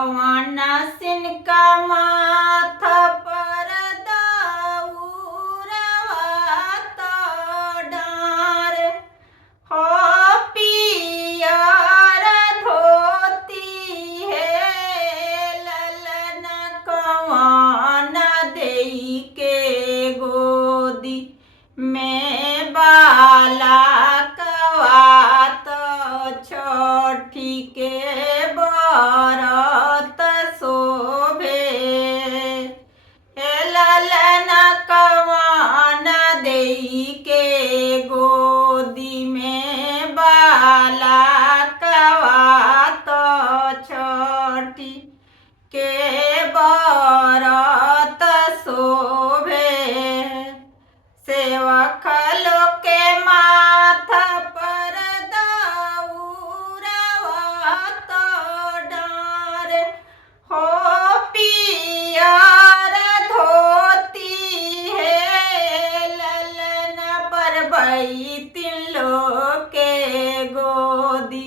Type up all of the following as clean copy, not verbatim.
कवन सिनका माथा पर दौरवा तो डार हो पियर धोती है ललन कवन देई के गोदी में बाला कवात छठी के बरत शोभे हे ललन कवन देई के गोदी में बाला कवात छठी के बरत शोभे सेवक लोग के माथा पर दौरवा तो डार हो पियर धोती है ललन पर बैतिन लोग के गोदी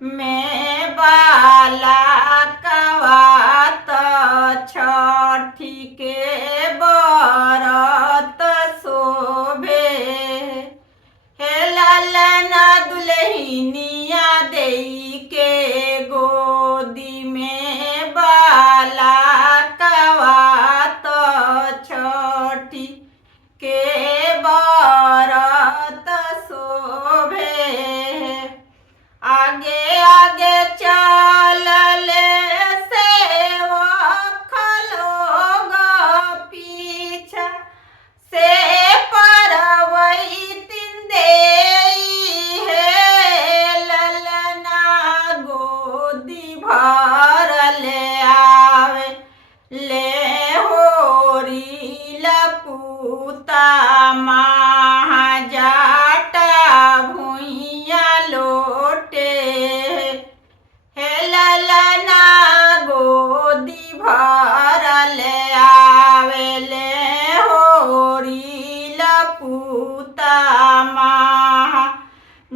में बाला कवात छठी के बरत शोभे हे ललन दुल्हनिया देई के गोदी में बाला कवात छठी के बरत शोभे आगे आगे चलले सेवक लोग पीछा से परवैतिन देई है ललना गोदी भर ले आवे ले होरी लपूता महाजाटा भुइया लोटे हे ललना गोदी भर ले आवे ले होरी लपूता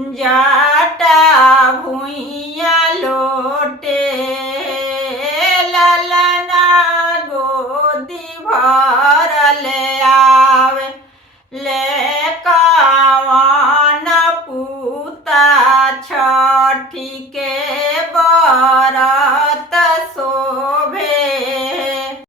महाजाटा भुइया लोटे ललना गोदी भर ले आवे ले